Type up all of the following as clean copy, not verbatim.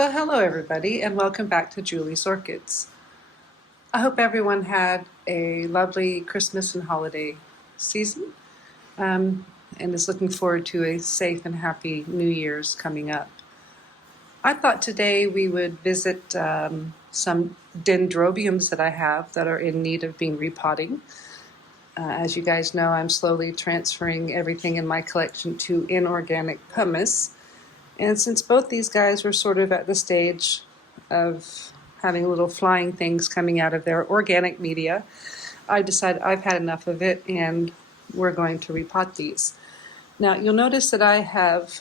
Well, hello everybody, and welcome back to Julie's Orchids. I hope everyone had a lovely Christmas and holiday season, and is looking forward to a safe and happy New Year's coming up. I thought today we would visit some dendrobiums that I have that are in need of being repotting. As you guys know, I'm slowly transferring everything in my collection to inorganic pumice. And since both these guys were sort of at the stage of having little flying things coming out of their organic media, I decided I've had enough of it and we're going to repot these. Now you'll notice that I have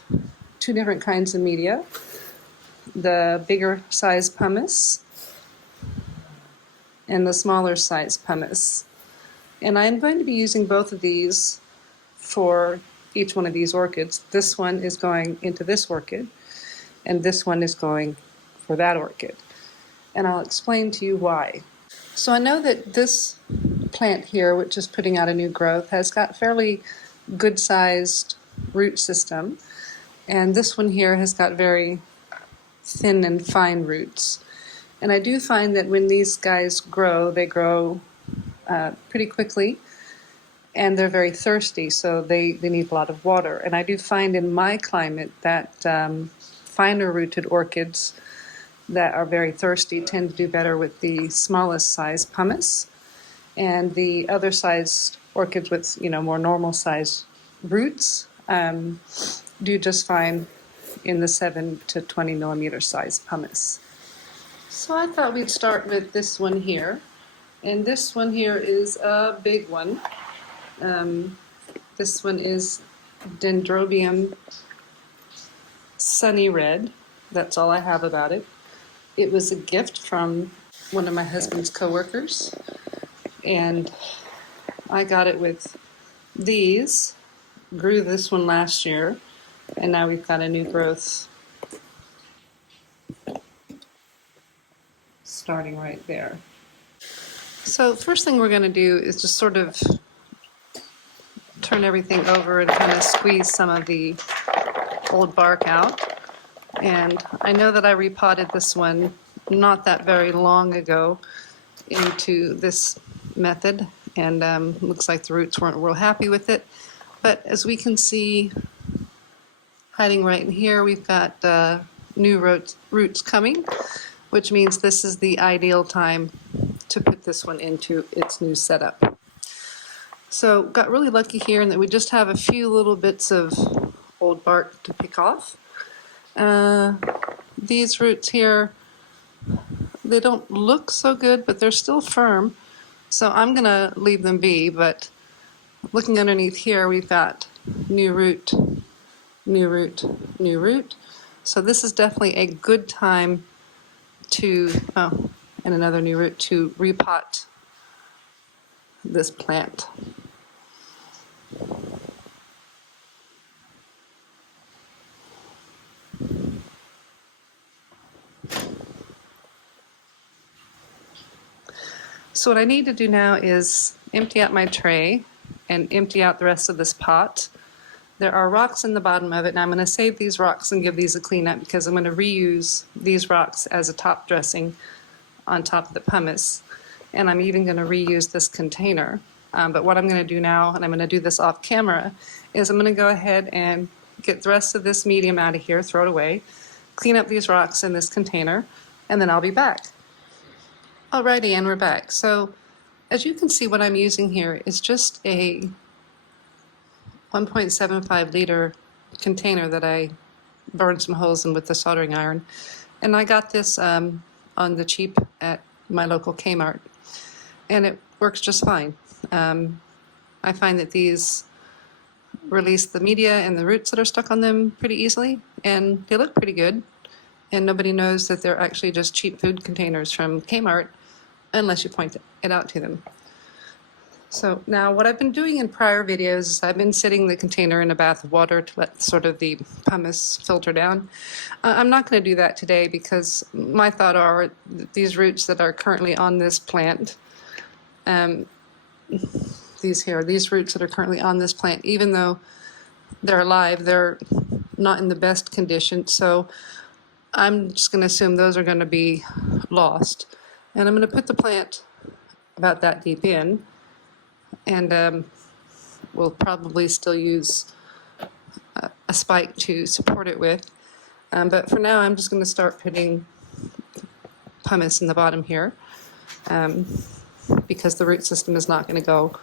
two different kinds of media, the bigger size pumice and the smaller size pumice. And I'm going to be using both of these for each one of these orchids. This one is going into this orchid, and this one is going for that orchid. And I'll explain to you why. So I know that this plant here, which is putting out a new growth, has got fairly good-sized root system, and this one here has got very thin and fine roots. And I do find that when these guys grow, they grow pretty quickly, and they're very thirsty, so they need a lot of water. And I do find in my climate that finer rooted orchids that are very thirsty tend to do better with the smallest size pumice, and the other size orchids with more normal size roots do just fine in the 7 to 20 millimeter size pumice. So I thought we'd start with this one here, and this one here is a big one. This one is Dendrobium Sunny Red. That's all I have about it. It was a gift from one of my husband's coworkers, and I got it with these. Grew this one last year, and now we've got a new growth starting right there. So first thing we're going to do is just sort of turn everything over and kind of squeeze some of the old bark out. And I know that I repotted this one not that very long ago into this method, and looks like the roots weren't real happy with it. But as we can see, hiding right in here, we've got new roots coming, which means this is the ideal time to put this one into its new setup. So got really lucky here in that we just have a few little bits of old bark to pick off. These roots here, they don't look so good, but they're still firm. So I'm gonna leave them be, but looking underneath here, we've got new root, new root, new root. So this is definitely a good time to, and another new root, to repot this plant. So what I need to do now is empty out my tray and empty out the rest of this pot. There are rocks in the bottom of it, and I'm going to save these rocks and give these a clean up because I'm going to reuse these rocks as a top dressing on top of the pumice. And I'm even going to reuse this container. But what I'm going to do now, and I'm going to do this off camera, is I'm going to go ahead and get the rest of this medium out of here, throw it away, clean up these rocks in this container, and then I'll be back. Alrighty, and we're back. So as you can see, what I'm using here is just a 1.75 liter container that I burned some holes in with the soldering iron. And I got this on the cheap at my local Kmart. And it works just fine. I find that these release the media and the roots that are stuck on them pretty easily, and they look pretty good. And nobody knows that they're actually just cheap food containers from Kmart unless you point it out to them. So now what I've been doing in prior videos is I've been sitting the container in a bath of water to let sort of the pumice filter down. I'm not going to do that today because my thought are that these roots that are currently on this plant, these roots that are currently on this plant, even though they're alive, they're not in the best condition. So I'm just going to assume those are going to be lost. And I'm going to put the plant about that deep in, and we'll probably still use a spike to support it with. But for now, I'm just going to start putting pumice in the bottom here, because the root system is not going to go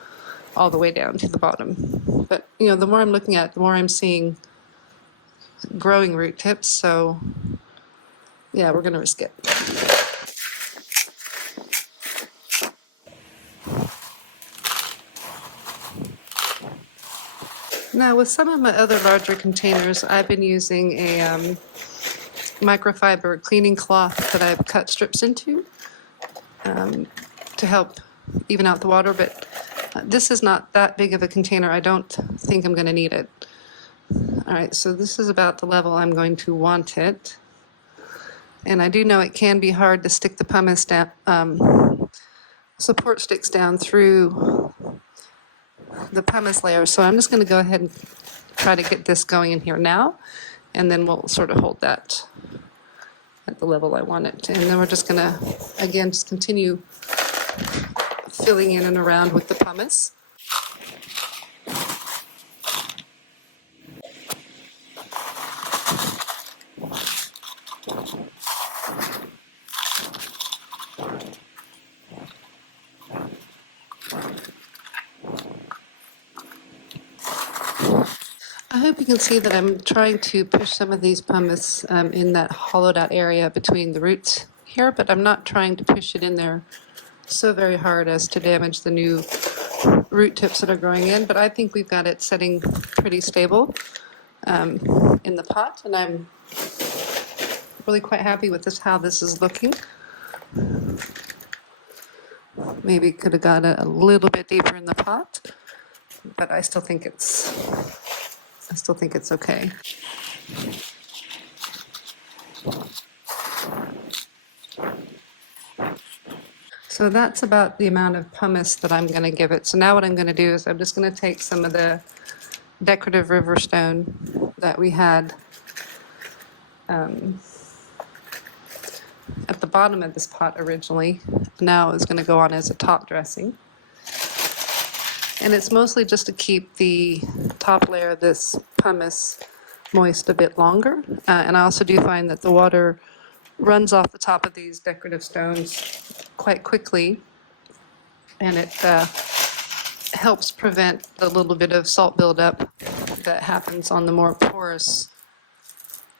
all the way down to the bottom. But you know, the more I'm looking at, the more I'm seeing growing root tips. So yeah, we're going to risk it. Now, with some of my other larger containers, I've been using a microfiber cleaning cloth that I've cut strips into to help even out the water, but this is not that big of a container. I don't think I'm going to need it. All right, so this is about the level I'm going to want it. And I do know it can be hard to stick the pumice down, support sticks down through the pumice layer. So I'm just going to go ahead and try to get this going in here now, and then we'll sort of hold that at the level I want it. And then we're just going to, again, just continue filling in and around with the pumice. I hope you can see that I'm trying to push some of these pumice in that hollowed out area between the roots here, but I'm not trying to push it in there so very hard as to damage the new root tips that are growing in. But I think we've got it setting pretty stable in the pot, and I'm really quite happy with this, how this is looking. Maybe could have got it a little bit deeper in the pot, but I still think it's okay. So that's about the amount of pumice that I'm going to give it. So now what I'm going to do is I'm just going to take some of the decorative river stone that we had at the bottom of this pot originally. Now it's going to go on as a top dressing. And it's mostly just to keep the top layer of this pumice moist a bit longer. And I also do find that the water runs off the top of these decorative stones quite quickly, and it helps prevent the little bit of salt buildup that happens on the more porous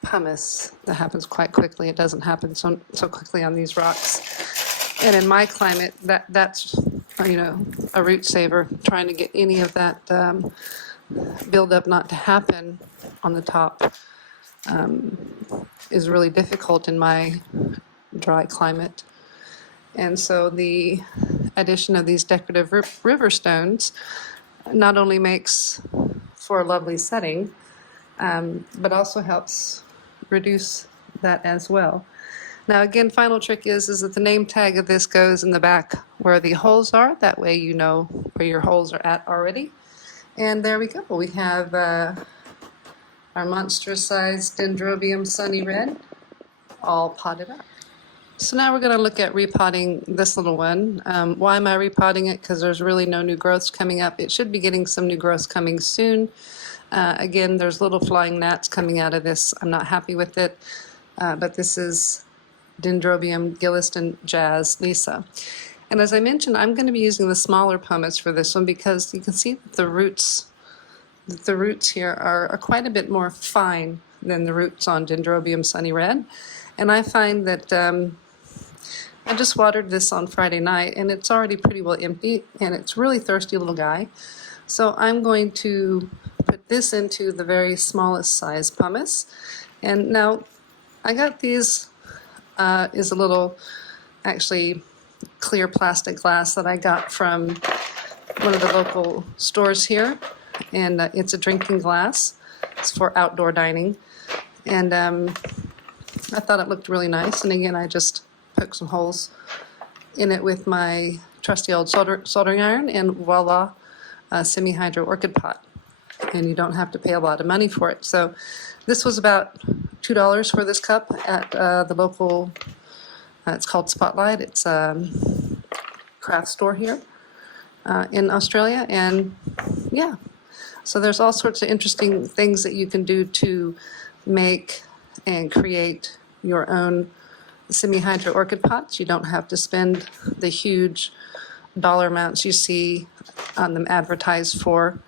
pumice. That happens quite quickly. It doesn't happen so quickly on these rocks. And in my climate, that's a root saver. Trying to get any of that buildup not to happen on the top is really difficult in my dry climate. And so the addition of these decorative river stones not only makes for a lovely setting, but also helps reduce that as well. Now again, final trick is that the name tag of this goes in the back where the holes are. That way you know where your holes are at already. And there we go. We have our monstrous sized Dendrobium Sunny Red all potted up. So now we're going to look at repotting this little one. Why am I repotting it? Because there's really no new growths coming up. It should be getting some new growths coming soon. Again, there's little flying gnats coming out of this. I'm not happy with it, but this is Dendrobium Gilliston Jazz Lisa. And as I mentioned, I'm going to be using the smaller pumice for this one because you can see that the roots here are quite a bit more fine than the roots on Dendrobium Sunny Red. And I find that I just watered this on Friday night, and it's already pretty well empty, and it's a really thirsty little guy. So I'm going to put this into the very smallest size pumice. And now I got these, is a little actually clear plastic glass that I got from one of the local stores here. And it's a drinking glass. It's for outdoor dining. And I thought it looked really nice. And again, I just poked some holes in it with my trusty old soldering iron, and voila, a semi-hydro orchid pot. And you don't have to pay a lot of money for it. So this was about $2 for this cup at the local, it's called Spotlight. It's a craft store here in Australia. And yeah, so there's all sorts of interesting things that you can do to make and create your own semi-hydro orchid pots. You don't have to spend the huge dollar amounts you see on them advertised for.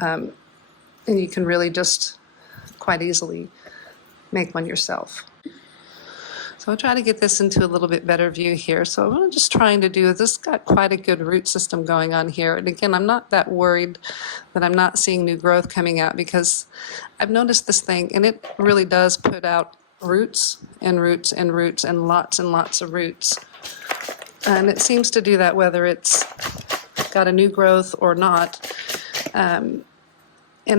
And you can really just quite easily make one yourself. So I'll try to get this into a little bit better view here. So what I'm just trying to do is this got quite a good root system going on here. And again, I'm not that worried that I'm not seeing new growth coming out, because I've noticed this thing and it really does put out roots and roots and roots and lots of roots. And it seems to do that whether it's got a new growth or not. And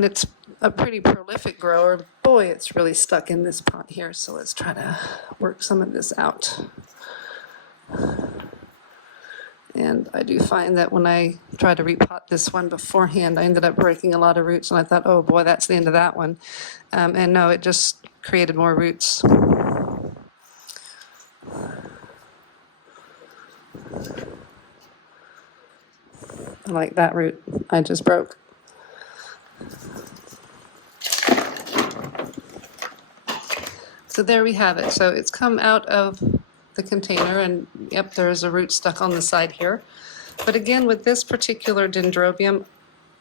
it's a pretty prolific grower. Boy, it's really stuck in this pot here. So let's try to work some of this out. And I do find that when I try to repot this one beforehand, I ended up breaking a lot of roots, and I thought, oh boy, that's the end of that one. And no, it just created more roots. Like that root I just broke. So there we have it. So it's come out of the container, and yep, there's a root stuck on the side here. But again, with this particular dendrobium,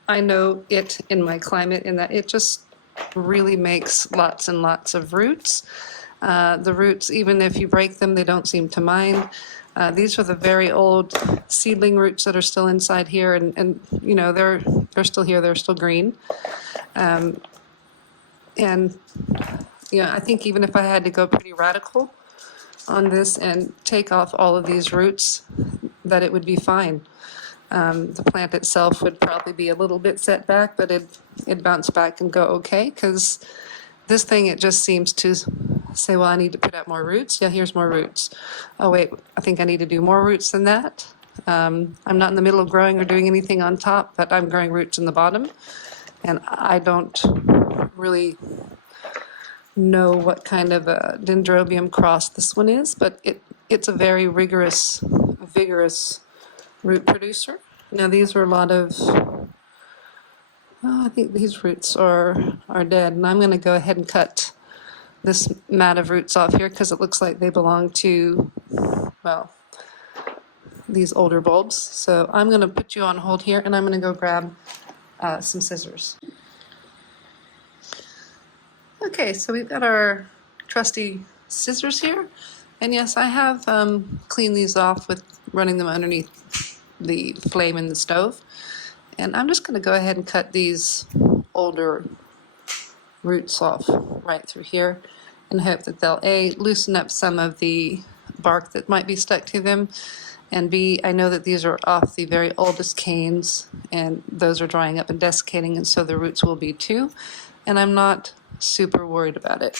I know it in my climate in that it just really makes lots and lots of roots. The roots, even if you break them, they don't seem to mind. These are the very old seedling roots that are still inside here, and you know, they're still here, they're still green. And yeah, I think even if I had to go pretty radical on this and take off all of these roots, that it would be fine. The plant itself would probably be a little bit set back, but it'd bounce back and go okay, because this thing, it just seems to say, well, I need to put out more roots. Yeah, here's more roots. Oh wait, I think I need to do more roots than that. I'm not in the middle of growing or doing anything on top, but I'm growing roots in the bottom. And I don't really know what kind of a dendrobium cross this one is, but it's a very vigorous root producer. Now these are a lot of, I think these roots are dead, and I'm going to go ahead and cut this mat of roots off here because it looks like they belong to, well, these older bulbs. So I'm going to put you on hold here, and I'm going to go grab some scissors. Okay, so we've got our trusty scissors here, and yes, I have cleaned these off with running them underneath the flame in the stove, and I'm just going to go ahead and cut these older roots off right through here and hope that they'll A, loosen up some of the bark that might be stuck to them, and B, I know that these are off the very oldest canes, and those are drying up and desiccating, and so the roots will be too, and I'm not super worried about it.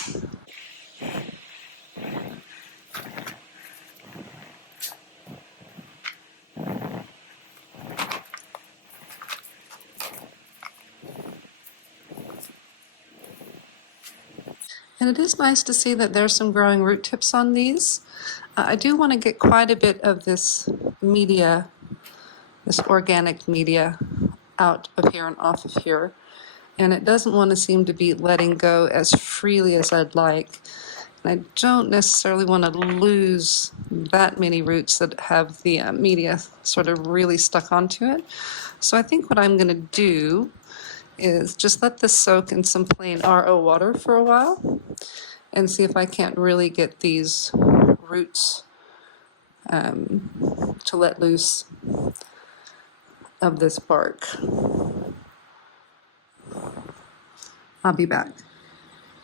And it is nice to see that there's some growing root tips on these. I do want to get quite a bit of this media, this organic media, out of here and off of here. And it doesn't want to seem to be letting go as freely as I'd like. And I don't necessarily want to lose that many roots that have the media sort of really stuck onto it. So I think what I'm going to do is just let this soak in some plain RO water for a while and see if I can't really get these roots to let loose of this bark. I'll be back.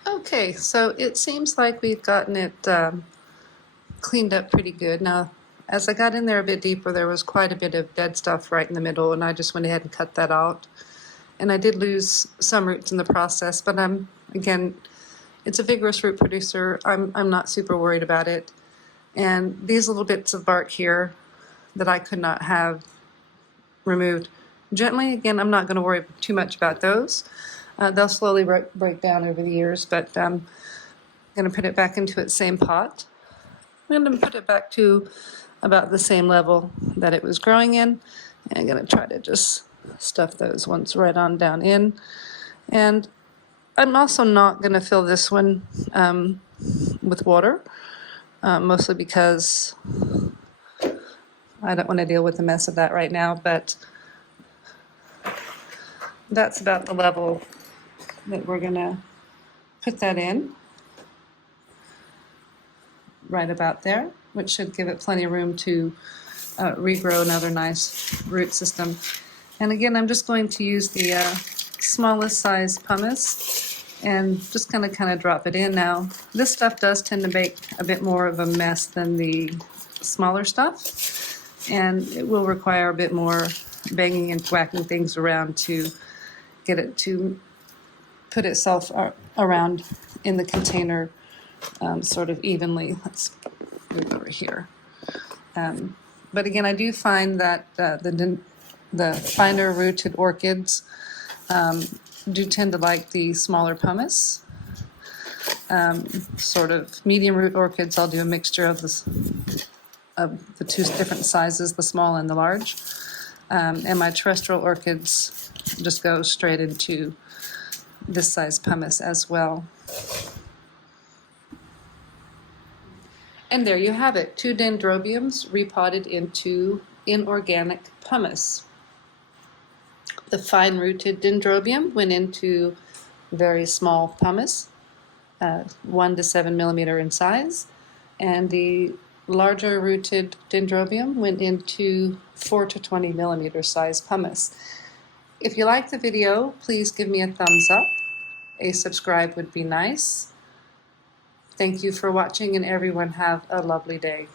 Okay, so it seems like we've gotten it cleaned up pretty good. Now, as I got in there a bit deeper, there was quite a bit of dead stuff right in the middle, and I just went ahead and cut that out. And I did lose some roots in the process, but again, it's a vigorous root producer. I'm not super worried about it. And these little bits of bark here that I could not have removed gently, again, I'm not going to worry too much about those. They'll slowly break down over the years, but going to put it back into its same pot. I'm going to put it back to about the same level that it was growing in. And I'm going to try to just stuff those ones right on down in. And I'm also not going to fill this one with water, mostly because I don't want to deal with the mess of that right now, but that's about the level that we're going to put that in, right about there, which should give it plenty of room to regrow another nice root system. And again, I'm just going to use the smallest size pumice and just kind of drop it in. Now, this stuff does tend to make a bit more of a mess than the smaller stuff, and it will require a bit more banging and whacking things around to get it to put itself around in the container sort of evenly. Let's move over here. But again, I do find that the finer rooted orchids do tend to like the smaller pumice. Sort of medium root orchids, I'll do a mixture of the two different sizes, the small and the large. And my terrestrial orchids just go straight into this size pumice as well. And there you have it, 2 dendrobiums repotted into inorganic pumice. The fine-rooted dendrobium went into very small pumice, 1 to 7 millimeter in size, and the larger rooted dendrobium went into 4 to 20 millimeter size pumice. If you like the video, please give me a thumbs up. A subscribe would be nice. Thank you for watching, and everyone have a lovely day.